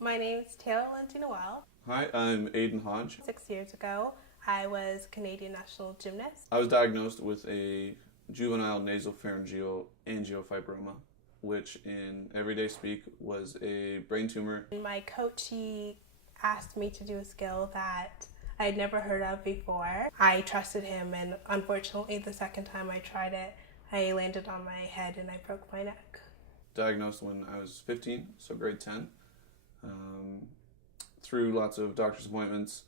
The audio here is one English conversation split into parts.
My name is Taylor Lindsay Noel. Hi, I'm Aiden Hodge. 6 years ago, I was Canadian national gymnast. I was diagnosed with a juvenile nasopharyngeal angiofibroma, which in everyday speak was a brain tumor. My coach, he asked me to do a skill that I'd never heard of before. I trusted him, and unfortunately the second time I tried it, I landed on my head and I broke my neck. Diagnosed when I was 15, so grade 10. Through lots of doctor's appointments,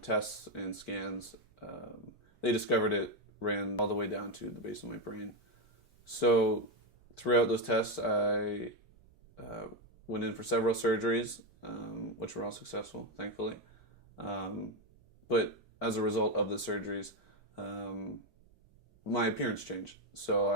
tests and scans, they discovered it ran all the way down to the base of my brain. So throughout those tests, I went in for several surgeries, which were all successful, thankfully. But as a result of the surgeries, my appearance changed. So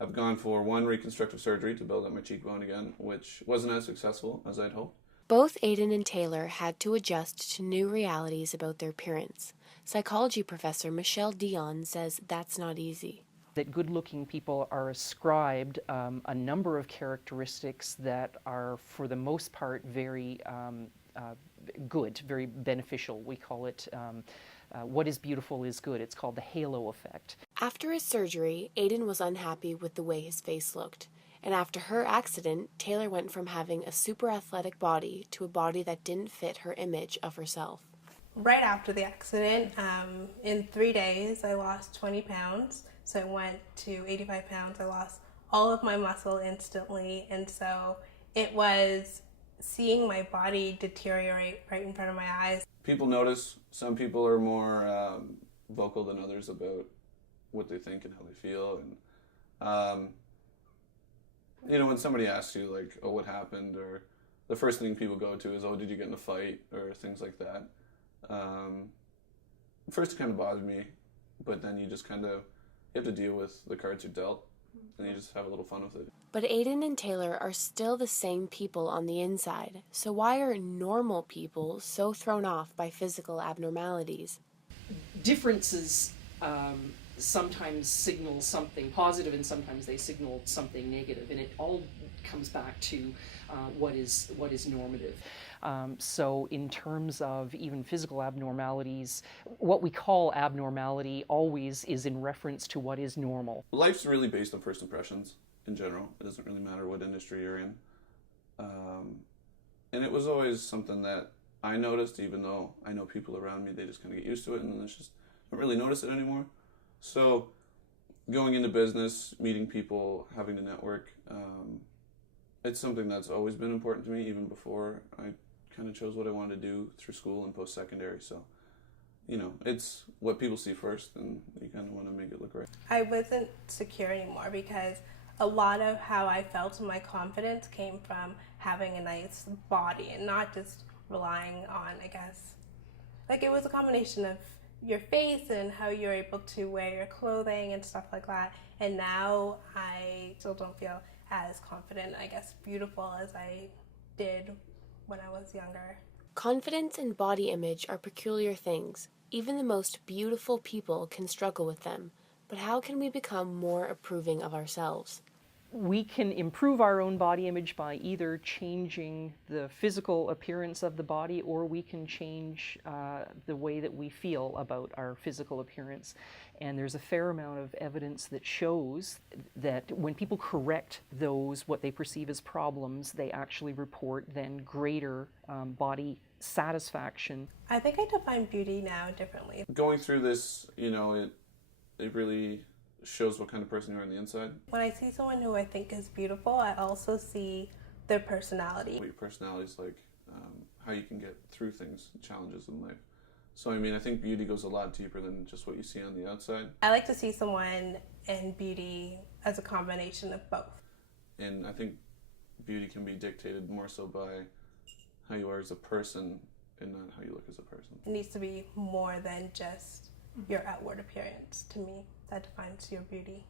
I've gone for one reconstructive surgery to build up my cheekbone again, which wasn't as successful as I'd hoped. Both Aiden and Taylor had to adjust to new realities about their appearance. Psychology professor Michelle Dion says that's not easy. That good-looking people are ascribed a number of characteristics that are, for the most part, very good, very beneficial. We call it what is beautiful is good. It's called the halo effect. After his surgery, Aiden was unhappy with the way his face looked. And after her accident, Taylor went from having a super athletic body to a body that didn't fit her image of herself. Right after the accident, in 3 days, I lost 20 pounds. So I went to 85 pounds. I lost all of my muscle instantly. And so it was seeing my body deteriorate right in front of my eyes. People notice. Some people are more vocal than others about what they think and how they feel. And when somebody asks you, like, oh, what happened? Or the first thing people go to is, oh, did you get in a fight? Or things like that. First it kind of bothered me, but then you just kind of, you have to deal with the cards you're dealt, and you just have a little fun with it. But Aiden and Taylor are still the same people on the inside, so why are normal people so thrown off by physical abnormalities? Differences sometimes signal something positive and sometimes they signal something negative, and it all comes back to what is normative. So in terms of even physical abnormalities, what we call abnormality always is in reference to what is normal. Life's really based on first impressions in general. It doesn't really matter what industry you're in. And it was always something that I noticed, even though I know people around me, they just kind of get used to it and then it's just don't really notice it anymore. So going into business, meeting people, having to network, it's something that's always been important to me, even before I kind of chose what I wanted to do through school and post-secondary. So, it's what people see first, and you kind of want to make it look right. I wasn't secure anymore because a lot of how I felt and my confidence came from having a nice body and not just relying on, I guess, like it was a combination of your face and how you're able to wear your clothing and stuff like that. And now I still don't feel as confident, I guess, beautiful as I did when I was younger. Confidence and body image are peculiar things. Even the most beautiful people can struggle with them. But how can we become more approving of ourselves? We can improve our own body image by either changing the physical appearance of the body, or we can change the way that we feel about our physical appearance. And there's a fair amount of evidence that shows that when people correct those, what they perceive as problems, they actually report then greater body satisfaction. I think I define beauty now differently. Going through this, it really shows what kind of person you are on the inside. When I see someone who I think is beautiful, I also see their personality. What your personality is like, how you can get through things, challenges in life. So I think beauty goes a lot deeper than just what you see on the outside. I like to see someone and beauty as a combination of both. And I think beauty can be dictated more so by how you are as a person and not how you look as a person. It needs to be more than just your outward appearance, to me. That defines your beauty.